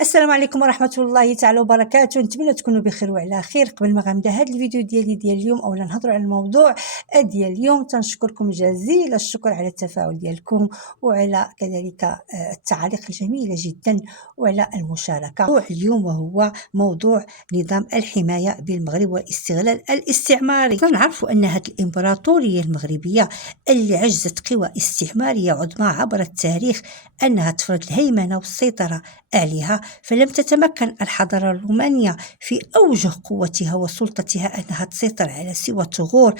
السلام عليكم ورحمه الله تعالى وبركاته. نتمنى تكونوا بخير وعلى خير. قبل ما غنبدا هذا الفيديو ديال اليوم اولا نهضروا على الموضوع ديال اليوم، تنشكركم جزيل الشكر على التفاعل ديالكم وعلى كذلك التعاليق الجميله جدا وعلى المشاركه. موضوع اليوم وهو موضوع نظام الحمايه بالمغرب والاستغلال الاستعماري. نعرفوا ان هذه الامبراطوريه المغربيه اللي عجزت قوى استعماريه عظمى عبر التاريخ انها تفرض الهيمنه والسيطره عليها، فلم تتمكن الحضارة الرومانية في أوج قوتها وسلطتها أنها تسيطر على سوى ثغور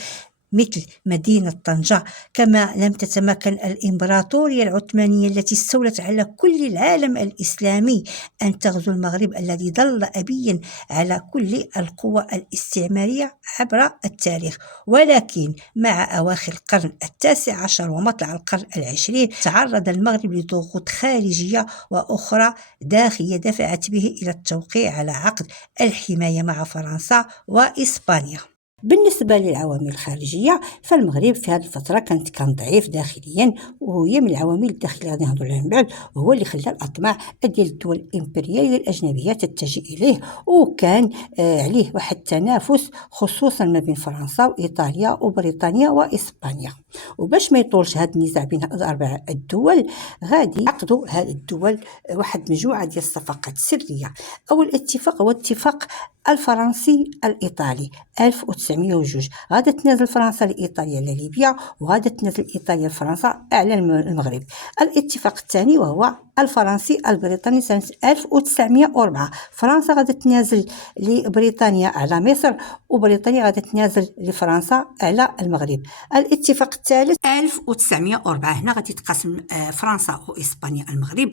مثل مدينة طنجة، كما لم تتمكن الإمبراطورية العثمانية التي استولت على كل العالم الإسلامي أن تغزو المغرب الذي ظل أبيا على كل القوى الاستعمارية عبر التاريخ. ولكن مع أواخر القرن التاسع عشر ومطلع القرن العشرين تعرض المغرب لضغوط خارجية وأخرى داخلية دفعت به إلى التوقيع على عقد الحماية مع فرنسا وإسبانيا. بالنسبة للعوامل الخارجية فالمغرب في هذه الفترة كان ضعيف داخليا، وهي من العوامل الداخلية غادي نهضروا عليها من بعد، وهو اللي خلى الأطماع ديال الدول الإمبريالية الأجنبية تتجه إليه، وكان عليه واحد التنافس خصوصا ما بين فرنسا وإيطاليا وبريطانيا وإسبانيا. وباش ما يطولش هذا النزاع بين الأربع الدول غادي يعقدوا هذه الدول واحد مجموعة ديال الصفقات سرية. أول اتفاق هو اتفاق الفرنسي الإيطالي 1902. غادا تنازل فرنسا لإيطاليا على ليبيا، وغادا تنازل إيطاليا لفرنسا على المغرب. الاتفاق الثاني وهو الفرنسي البريطاني سنة 1904. فرنسا غادا تنازل لبريطانيا على مصر، وبريطانيا غادا تنازل لفرنسا على المغرب. الاتفاق الثالث 1904 هنا غادي تقسم فرنسا وإسبانيا المغرب.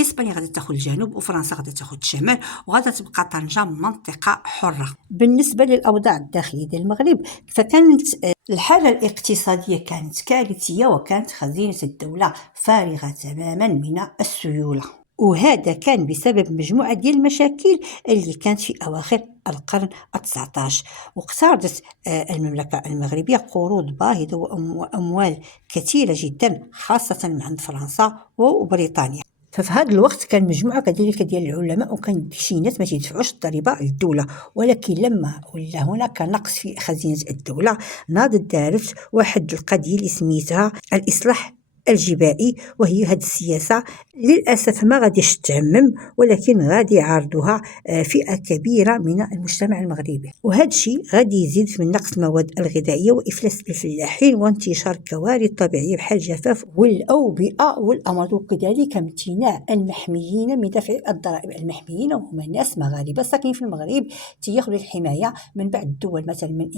إسبانيا غادي تاخذ الجنوب وفرنسا غادي تاخذ الشمال، وغادي تبقى طنجة منطقة حرة. بالنسبة للأوضاع الداخلية ديال المغرب فكانت الحالة الاقتصادية كانت كارثية، وكانت خزينة الدولة فارغة تماما من السيولة، وهذا كان بسبب مجموعة ديال المشاكل اللي كانت في أواخر القرن ال19. واقترضت المملكة المغربية قروض باهظة وأموال كثيرة جدا خاصة من عند فرنسا وبريطانيا. ففي هذا الوقت كان مجموعه كذلك ديال العلماء وكان شي ناس ما تيدفعوش الضريبه للدوله، ولكن لما ولا هناك نقص في خزينه الدوله ناضت دارت واحد القضيه اللي سميتها الاصلاح الجبائي. وهي هذه السياسه للاسف ما غاديش تعمم، ولكن غادي يعارضها فئه كبيره من المجتمع المغربي، وهذا الشيء غادي يزيد من نقص المواد الغذائيه وافلاس الفلاحين وانتشار كوارث طبيعيه بحال الجفاف والاوبئه والامراض، وكذلك امتناع المحميين من دفع الضرائب. المحميين وهم ناس مغاربه ساكنين في المغرب تياخذوا الحمايه من بعض الدول، مثلا من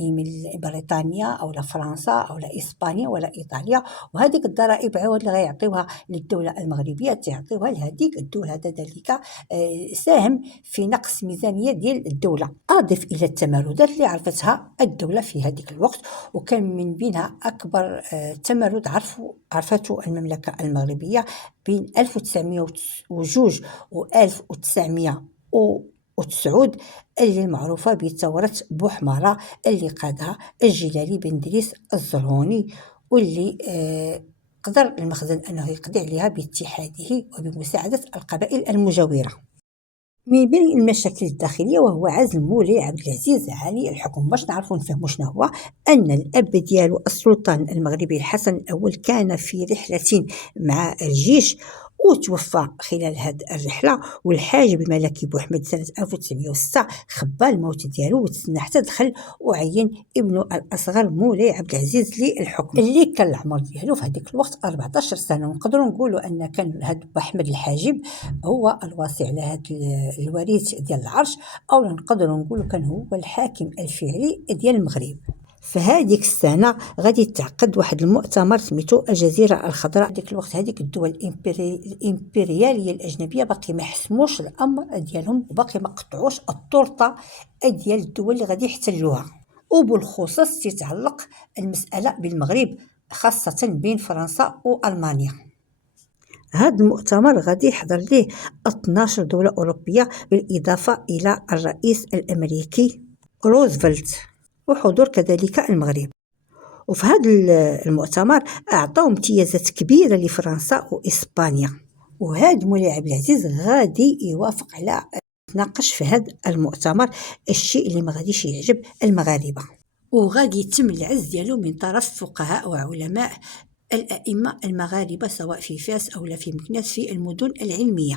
بريطانيا او فرنسا او اسبانيا ولا ايطاليا، وهذيك الضرائب عوض اللي غيعطيوها للدوله المغربيه تعطيوها لهذيك الدول. هذا ذلك ساهم في نقص ميزانيه ديال الدوله. اضف الى التمردات اللي عرفتها الدوله في هذيك الوقت، وكان من بينها اكبر تمرد عرفته المملكه المغربيه بين 1902 و 1909 اللي المعروفه بثوره بوحماره اللي قادها الجلالي بن دريس الزروني، واللي قدر المخزن أنه يقضي عليها باتحاده وبمساعدة القبائل المجاورة. من بين المشاكل الداخلية وهو عزل مولاي عبد العزيز علي الحكم. باش نعرفوا نفهموا شنو هو، أن الأب ديالو السلطان المغربي الحسن الأول كان في رحلة مع الجيش وتوفى خلال هذه الرحله، والحاجب الملكي بوحمد سنه 1906 خبى الموت ديالو وتسنى حتى دخل وعين ابنه الاصغر مولاي عبد العزيز للحكم، اللي كان العمر ديالو في هذيك الوقت 14 سنه. ونقدروا نقولوا ان كان هذا بوحمد الحاجب هو الوصي على هذا الوريث ديال العرش، او نقدروا نقولوا كان هو الحاكم الفعلي ديال المغرب. فهذيك السنه غادي تعقد واحد المؤتمر سميتو الجزيره الخضراء. ديك الوقت هذيك الدول الامبرياليه الاجنبيه باقي ما حسموش الامر ديالهم، وباقي ما قطعوش التورته ديال الدول اللي غادي يحتلوها، وبالخصوص تتعلق المساله بالمغرب خاصه بين فرنسا والمانيا. هذا المؤتمر غادي يحضر ليه 12 دوله اوروبيه بالاضافه الى الرئيس الامريكي روزفلت، وحضور كذلك المغرب. وفي هذا المؤتمر أعطوا امتيازات كبيرة لفرنسا وإسبانيا، وهذا مولاي عبد العزيز غادي يوافق على تناقش في هذا المؤتمر، الشيء اللي ما غاديش يعجب المغاربه، وغادي يتم العزل ديالو من طرف فقهاء وعلماء الائمه المغاربه سواء في فاس او لا في مكناس في المدن العلميه.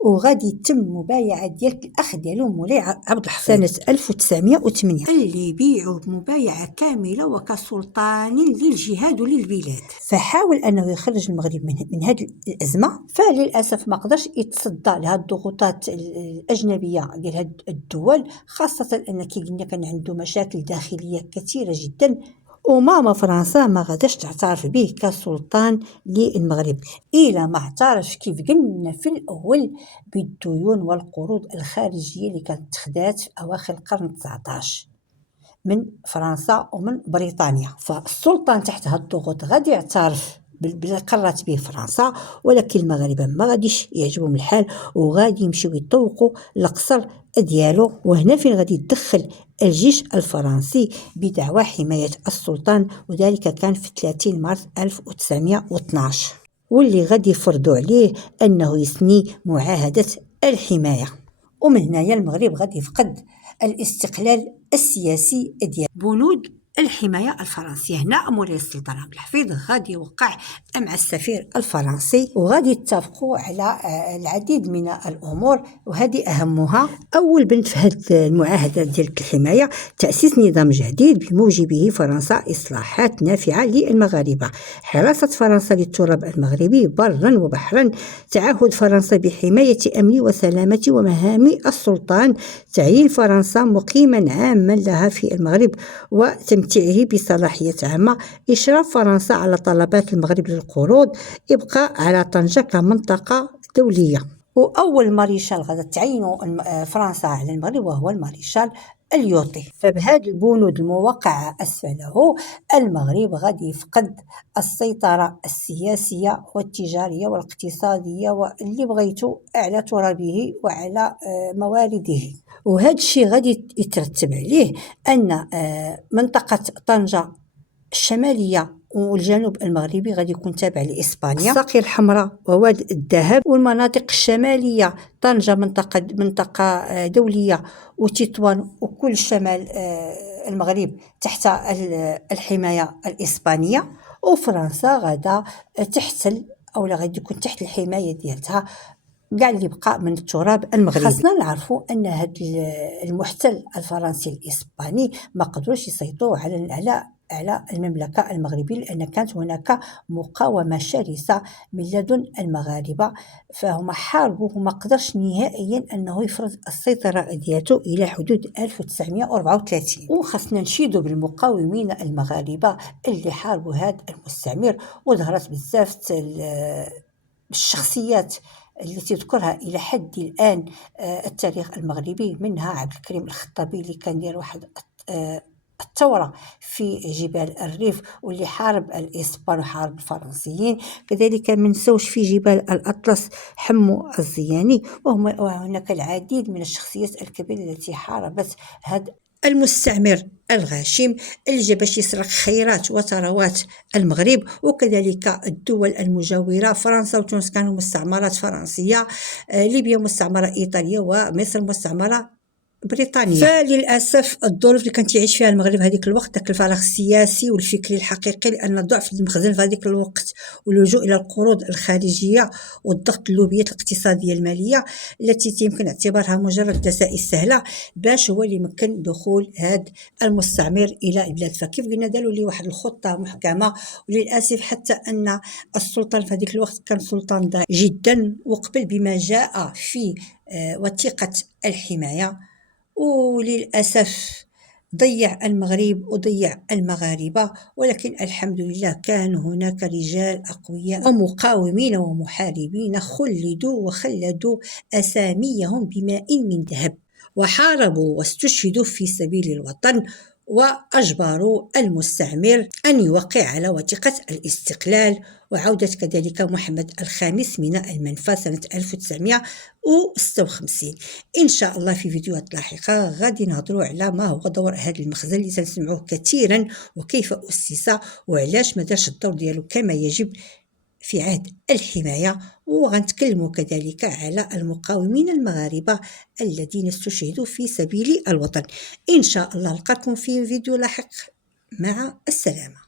وغادي يتم المبايعه ديال الاخ ديالو مولاي عبد الحفيظ سنه 1908 اللي يبيعوا بمبايعه كامله وكسلطان للجهاد وللبلاد. فحاول انه يخرج المغرب من هذه الازمه، فللاسف ما قدرش يتصدى لهذه الضغوطات الاجنبيه ديال هذه الدول، خاصه ان كي قلنا كان عنده مشاكل داخليه كثيره جدا، وماما فرنسا ما غاداش تعترف به كسلطان للمغرب إلا ما اعترف كيف قلنا في الأول بالديون والقروض الخارجية اللي كانت تخدات في أواخر القرن 19 من فرنسا ومن بريطانيا. فالسلطان تحت هاد الضغوط غادي يعترف باللي قررت به فرنسا، ولكن المغاربه ما غاديش يعجبهم الحال وغادي يمشيو يطوقوا القصر ديالو. وهنا فين غادي يدخل الجيش الفرنسي بدعوى حمايه السلطان، وذلك كان في 30 مارس 1912، واللي غادي يفرضوا عليه انه يسني معاهده الحمايه. ومن هنايا المغرب غادي يفقد الاستقلال السياسي ديال بنود الحمايه الفرنسيه. هنا مولاي السلطان عبد الحفيظ غادي يوقع مع السفير الفرنسي وغادي يتفقوا على العديد من الامور، وهذه اهمها اول بند في هذه المعاهده ديال الحمايه تاسيس نظام جديد بموجبه فرنسا اصلاحات نافعه للمغاربه، حراسه فرنسا للتراب المغربي برا وبحرا، تعهد فرنسا بحمايه امن وسلامه ومهام السلطان، تعيين فرنسا مقيما عاما لها في المغرب وتمتيعه بصلاحية عامة، إشراف فرنسا على طلبات المغرب للقروض، إبقاء على طنجة كمنطقة دولية. وأول ماريشال غادي تعينوا فرنسا على المغرب وهو الماريشال اليوطي. فبهذه البنود الموقعة أسفله المغرب غادي يفقد السيطرة السياسية والتجارية والاقتصادية واللي بغيتو على ترابه وعلى موارده. وهذا الشيء غادي يترتب عليه أن منطقة طنجة الشمالية والجنوب المغربي غادي يكون تابع لإسبانيا، الساقية الحمراء وواد الذهب، والمناطق الشمالية طنجة منطقة دولية، وتطوان وكل شمال المغرب تحت الحماية الإسبانية، وفرنسا غادا تحتل أو غادي يكون تحت الحماية ديالتها كاع اللي بقى من التراب المغربي. خاصنا نعرفوا ان هذا المحتل الفرنسي الاسباني ما قدروش يسيطروا على المملكه المغربيه، لان كانت هناك مقاومه شرسه من لدن المغاربه، فهم حاربوا وما قدرش نهائيا انه يفرض السيطره ديالته الى حدود 1934. وخاصنا نشيدوا بالمقاومين المغاربه اللي حاربوا هذا المستعمر، وظهرت بزاف الشخصيات التي تذكرها إلى حد الآن التاريخ المغربي، منها عبد الكريم الخطابي اللي كان دير واحد الثورة في جبال الريف واللي حارب الإسبان وحارب الفرنسيين. كذلك ما نسوش في جبال الأطلس حمو الزياني، وهناك العديد من الشخصيات الكبيرة التي حاربت هذا المستعمر الغاشم اللي جا باش يسرق خيرات وثروات المغرب. وكذلك الدول المجاورة، فرنسا وتونس كانوا مستعمرات فرنسية، ليبيا مستعمرة إيطالية، ومصر مستعمرة بريطانيا. فللاسف الظروف اللي كانت يعيش فيها المغرب هذيك الوقت، داك الفراغ السياسي والفكري الحقيقي، لان ضعف المخزن في هذيك الوقت واللجوء الى القروض الخارجيه والضغط اللوبيات الاقتصاديه الماليه التي يمكن اعتبارها مجرد دسائس سهله باش هو اللي يمكن دخول هذا المستعمر الى البلاد. فكيف قلنا داروا لي واحد الخطه محكمه، وللاسف حتى ان السلطان في هذيك الوقت كان سلطان ضعيف جدا وقبل بما جاء في وثيقه الحمايه، وللأسف ضيع المغرب وضيع المغاربة. ولكن الحمد لله كان هناك رجال أقوياء ومقاومين ومحاربين خلدوا وخلدوا أساميهم بماء من ذهب، وحاربوا واستشهدوا في سبيل الوطن، وأجبروا المستعمر أن يوقع على وثيقة الاستقلال، وعودة كذلك محمد الخامس من المنفى سنة 1956. إن شاء الله في فيديوهات لاحقة غادي نهضروا على ما هو دور هذا المخزن اللي تنسمعوه كثيرا، وكيف أسس وعلاش ما دارش الدور ديالو كما يجب في عهد الحماية، وغنتكلموا كذلك على المقاومين المغاربة الذين استشهدوا في سبيل الوطن. إن شاء الله نلقاكم في فيديو لاحق. مع السلامة.